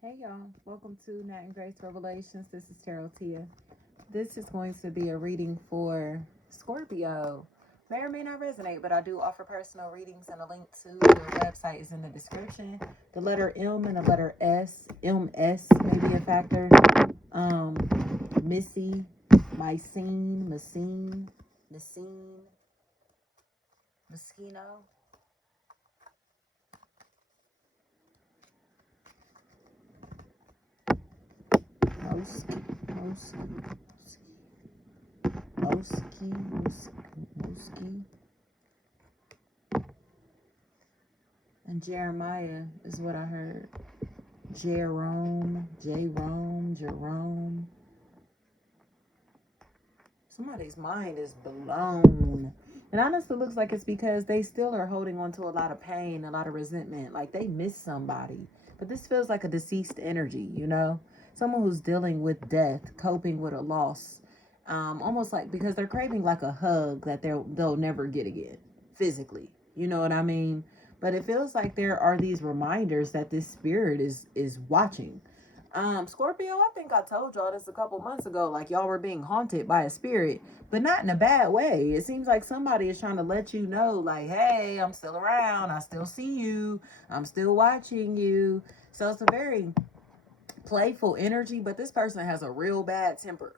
Hey y'all, welcome to Nat and Grace Revelations. This is Tarot Tia. This is going to be a reading for Scorpio. May or may not resonate, but I do offer personal readings, and a link to the website is in the description. The letter M and the letter S, MS may be a factor. Missy, Messine, Moschino. Moski, Moski. And Jeremiah is what I heard. Jerome. Somebody's mind is blown. And honestly, looks like it's because they still are holding on to a lot of pain, a lot of resentment. Like they miss somebody. But this feels like a deceased energy, you know? Someone who's dealing with death, coping with a loss. Almost like because they're craving like a hug that they'll never get again, physically. You know what I mean? But it feels like there are these reminders that this spirit is watching. Scorpio, I think I told y'all this a couple months ago, like y'all were being haunted by a spirit, but not in a bad way. It seems like somebody is trying to let you know, like, hey, I'm still around, I still see you, I'm still watching you. So it's a very playful energy, but this person has a real bad temper.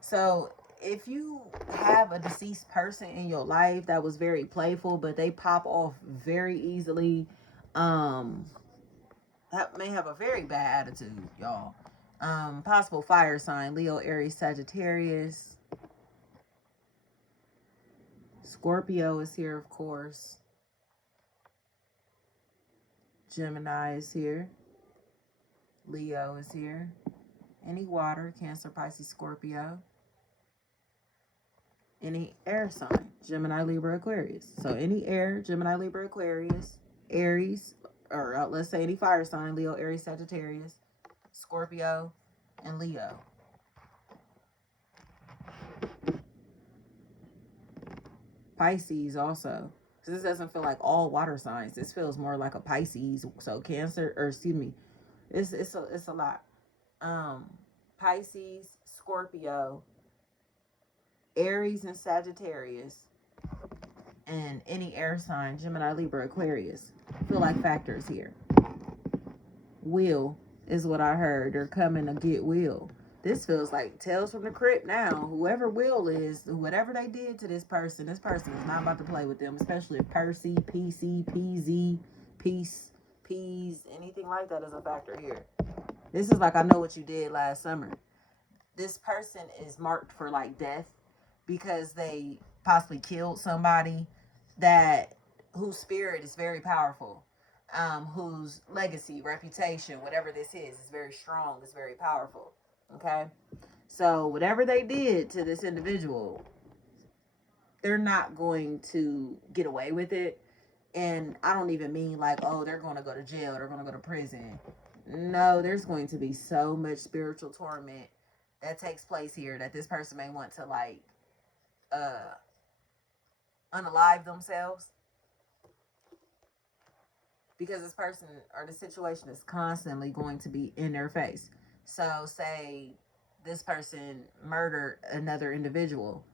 So if you have a deceased person in your life that was very playful, but they pop off very easily, um, that may have a very bad attitude, y'all. Possible fire sign: Leo, Aries, Sagittarius. Scorpio is here, of course. Gemini is here. Leo is here. Any water: Cancer, Pisces, Scorpio. Any air sign: Gemini, Libra, Aquarius. So any air: Gemini, Libra, Aquarius. Aries, or let's say any fire sign: Leo, Aries, Sagittarius, Scorpio, and Leo. Pisces also. Because this doesn't feel like all water signs. This feels more like a Pisces. So Cancer, or excuse me, it's a lot. Um, Pisces, Scorpio, Aries, and Sagittarius, and any air sign: Gemini, Libra, Aquarius, feel like factors here. Will is what I heard. They're coming to get Will. This feels like Tales from the Crypt now. Whoever Will is, whatever they did to this person is not about to play with them, especially if Percy, PC, PZ, Peace, Peas, anything like that is a factor here. This is like, I know what you did last summer. This person is marked for like death because they possibly killed somebody that whose spirit is very powerful, whose legacy, reputation, whatever this is very strong, is very powerful. Okay, so whatever they did to this individual, they're not going to get away with it. And I don't even mean like, oh, they're going to go to jail, they're going to go to prison. No, there's going to be so much spiritual torment that takes place here that this person may want to like uh unalive themselves, because this person or the situation is constantly going to be in their face. So say this person murdered another individual,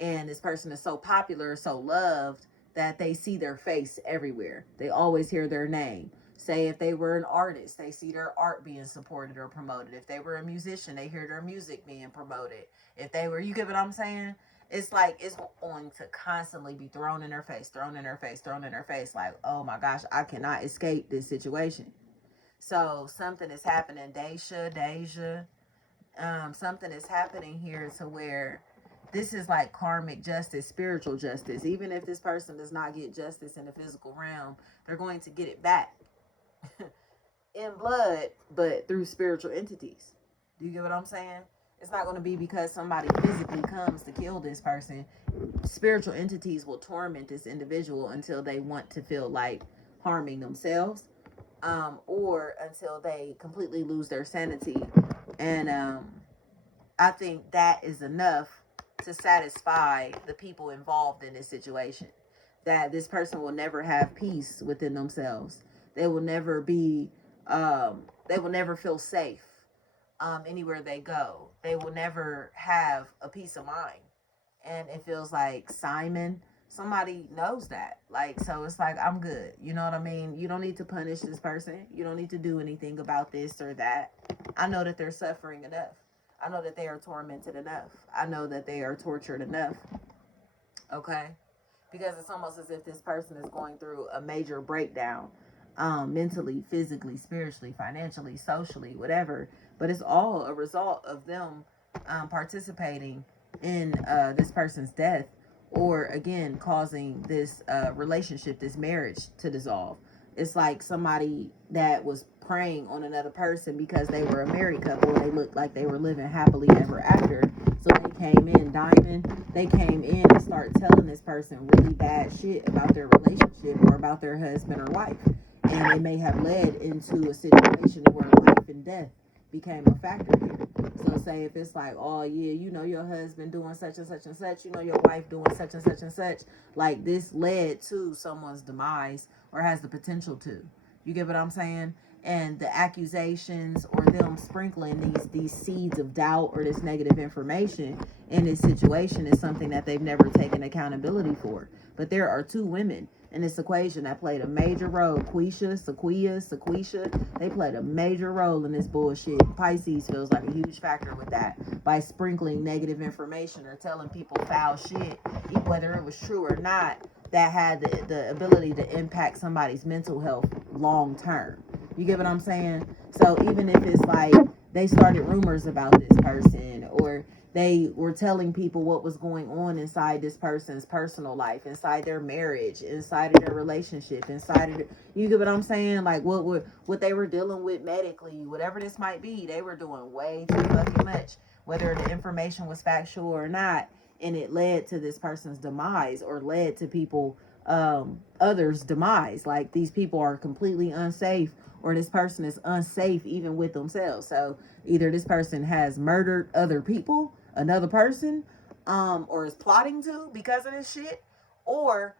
and this person is so popular, so loved, that they see their face everywhere. They always hear their name. Say if they were an artist, they see their art being supported or promoted. If they were a musician, they hear their music being promoted. If they were, you get what I'm saying? It's like it's going to constantly be thrown in their face, thrown in their face, thrown in their face. Like, oh my gosh, I cannot escape this situation. So something is happening, Deja. Something is happening here to where this is like karmic justice, spiritual justice. Even if this person does not get justice in the physical realm, they're going to get it back in blood, but through spiritual entities. Do you get what I'm saying? It's not going to be because somebody physically comes to kill this person. Spiritual entities will torment this individual until they want to feel like harming themselves, or until they completely lose their sanity. And I think that is enough to satisfy the people involved in this situation. That this person will never have peace within themselves. They will never be They will never feel safe anywhere they go. They will never have a peace of mind. And it feels like Simon, somebody knows that. Like, so it's like, I'm good. You know what I mean? You don't need to punish this person. You don't need to do anything about this or that. I know that they're suffering enough. I know that they are tormented enough. I know that they are tortured enough. Okay? Because it's almost as if this person is going through a major breakdown, mentally, physically, spiritually, financially, socially, whatever. But it's all a result of them participating in this person's death, or again causing this relationship, this marriage to dissolve. It's like somebody that was preying on another person because they were a married couple and they looked like they were living happily ever after. So they came in diamond. They came in and started telling this person really bad shit about their relationship or about their husband or wife. And it may have led into a situation where life and death became a factor here. So say if it's like, oh yeah, you know your husband doing such and such and such, you know your wife doing such and such and such, like this led to someone's demise or has the potential to. You get what I'm saying? And the accusations or them sprinkling these seeds of doubt or this negative information in this situation is something that they've never taken accountability for. But there are two women in this equation that played a major role. Sequisha, they played a major role in this bullshit. Pisces feels like a huge factor with that by sprinkling negative information or telling people foul shit, whether it was true or not, that had the ability to impact somebody's mental health long term. You get what I'm saying? So even if it's like they started rumors about this person, or they were telling people what was going on inside this person's personal life, inside their marriage, inside of their relationship, inside of you get what I'm saying? Like what they were dealing with medically, whatever this might be, they were doing way too fucking much, whether the information was factual or not, and it led to this person's demise or led to people others' demise. Like these people are completely unsafe, or this person is unsafe even with themselves. So either this person has murdered other people, another person, or is plotting to because of this shit, or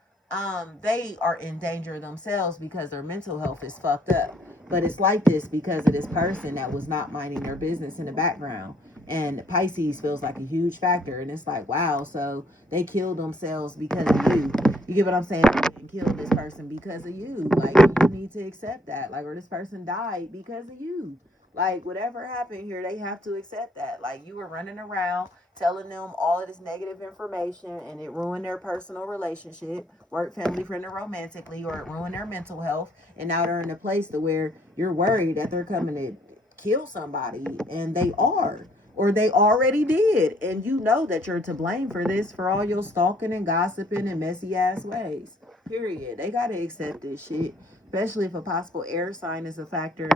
they are in danger themselves because their mental health is fucked up. But it's like this because of this person that was not minding their business in the background. And Pisces feels like a huge factor. And it's like, wow, so they killed themselves because of you. You get what I'm saying? And killed this person because of you. Like, you need to accept that. Like, or this person died because of you. Like, whatever happened here, they have to accept that. Like, you were running around telling them all of this negative information, and it ruined their personal relationship, work, family, friend, or romantically, or it ruined their mental health. And now they're in a place to where you're worried that they're coming to kill somebody, and they are. Or they already did, and you know that you're to blame for this, for all your stalking and gossiping and messy ass ways. Period. They gotta accept this shit, especially if a possible air sign is a factor.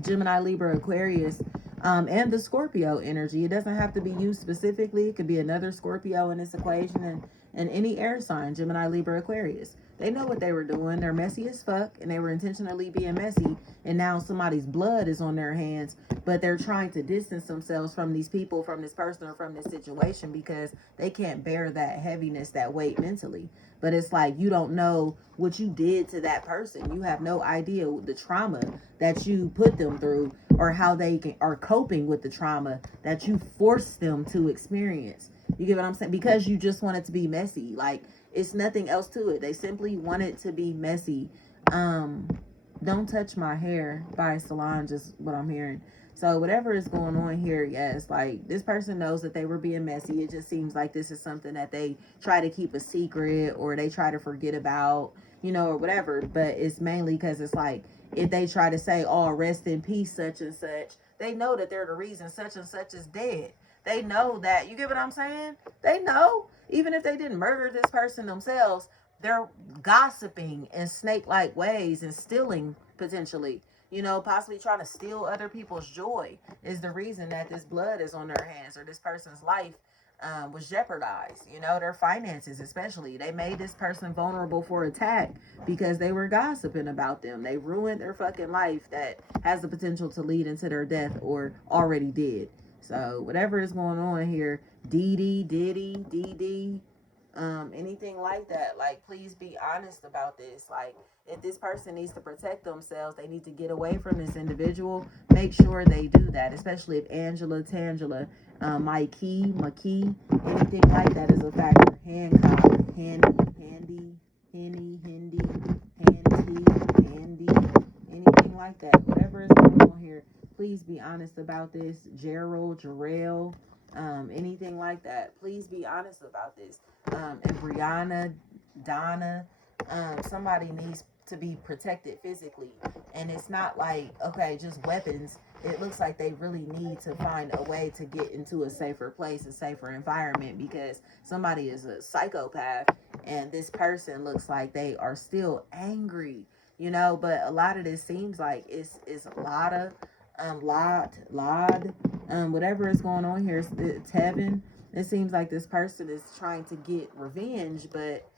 Gemini, Libra, Aquarius, and the Scorpio energy. It doesn't have to be you specifically. It could be another Scorpio in this equation, and any air sign, Gemini, Libra, Aquarius. They know what they were doing. They're messy as fuck, and they were intentionally being messy, and now somebody's blood is on their hands, but they're trying to distance themselves from these people, from this person, or from this situation because they can't bear that heaviness, that weight mentally. But it's like you don't know what you did to that person. You have no idea the trauma that you put them through, or how they are coping with the trauma that you forced them to experience. You get what I'm saying? Because you just want it to be messy. Like, it's nothing else to it. They simply want it to be messy. Don't Touch My Hair by Solange is what I'm hearing. So whatever is going on here, yes, like this person knows that they were being messy. It just seems like this is something that they try to keep a secret, or they try to forget about, or whatever. But it's mainly because it's like, if they try to say, oh, rest in peace, such and such, they know that they're the reason such and such is dead. They know that. You get what I'm saying? They know. Even if they didn't murder this person themselves, they're gossiping in snake-like ways and stealing potentially, possibly trying to steal other people's joy is the reason that this blood is on their hands, or this person's life was jeopardized. Their finances especially. They made this person vulnerable for attack because they were gossiping about them. They ruined their fucking life that has the potential to lead into their death, or already did. So whatever is going on here, Diddy, Anything like that. Like, please be honest about this. Like, if this person needs to protect themselves, they need to get away from this individual. Make sure they do that, especially if Angela, Tangela, Mikey, McKee, anything like that is a factor. Hancock, handy, anything like that. Whatever is going on here, please be honest about this. Gerald, Jarrell, anything like that. Please be honest about this. And Brianna, Donna, somebody needs to be protected physically. And it's not like, okay, just weapons. It looks like they really need to find a way to get into a safer place, a safer environment, because somebody is a psychopath and this person looks like they are still angry, you know. But a lot of this seems like it's a lot of whatever is going on here. It's heaven. It seems like this person is trying to get revenge, but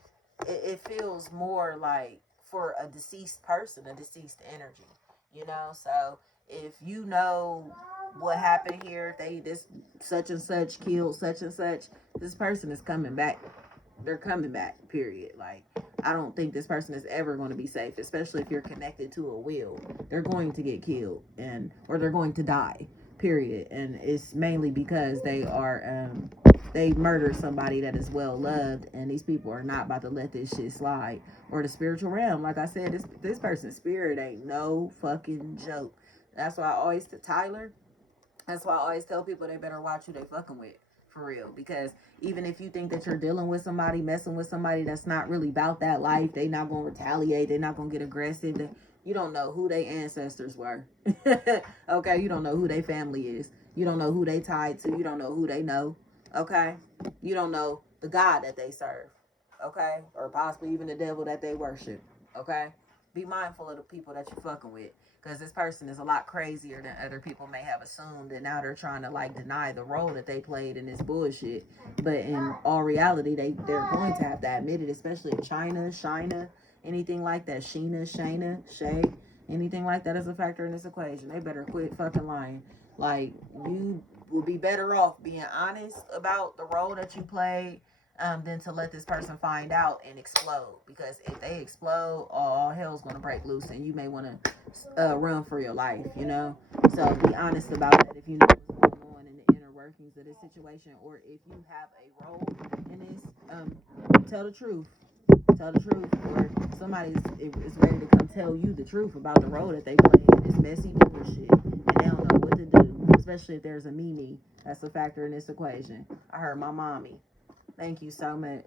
it feels more like for a deceased person, a deceased energy, you know. So if you know what happened here, this such and such killed such and such, this person is coming back. They're coming back, period. Like, I don't think this person is ever going to be safe, especially if you're connected to a will. They're going to get killed, or they're going to die, period. And it's mainly because they murdered somebody that is well loved, and these people are not about to let this shit slide. Or the spiritual realm, like I said, this person's spirit ain't no fucking joke. That's why I always tell people they better watch who they fucking with, for real. Because even if you think that you're dealing with somebody, messing with somebody that's not really about that life, they not gonna retaliate, they not gonna get aggressive. You don't know who their ancestors were. Okay, you don't know who their family is. You don't know who they tied to. You don't know who they know. Okay, you don't know the God that they serve. Okay, or possibly even the devil that they worship. Okay, be mindful of the people that you're fucking with, because this person is a lot crazier than other people may have assumed, and now they're trying to like deny the role that they played in this bullshit. But in all reality, they're going to have to admit it, especially if Shina, anything like that, Shayna, Shay, anything like that is a factor in this equation. They better quit fucking lying. Like, you will be better off being honest about the role that you played, than to let this person find out and explode. Because if they explode, all hell's gonna break loose, and you may want to run for your life, you know. So be honest about that. If you know what's going on in the inner workings of this situation, or if you have a role in this, tell the truth. Tell the truth, or somebody is ready to come tell you the truth about the role that they played in this messy bullshit, and they don't know what to do. Especially if there's a Mimi, that's a factor in this equation. I heard my mommy. Thank you so much.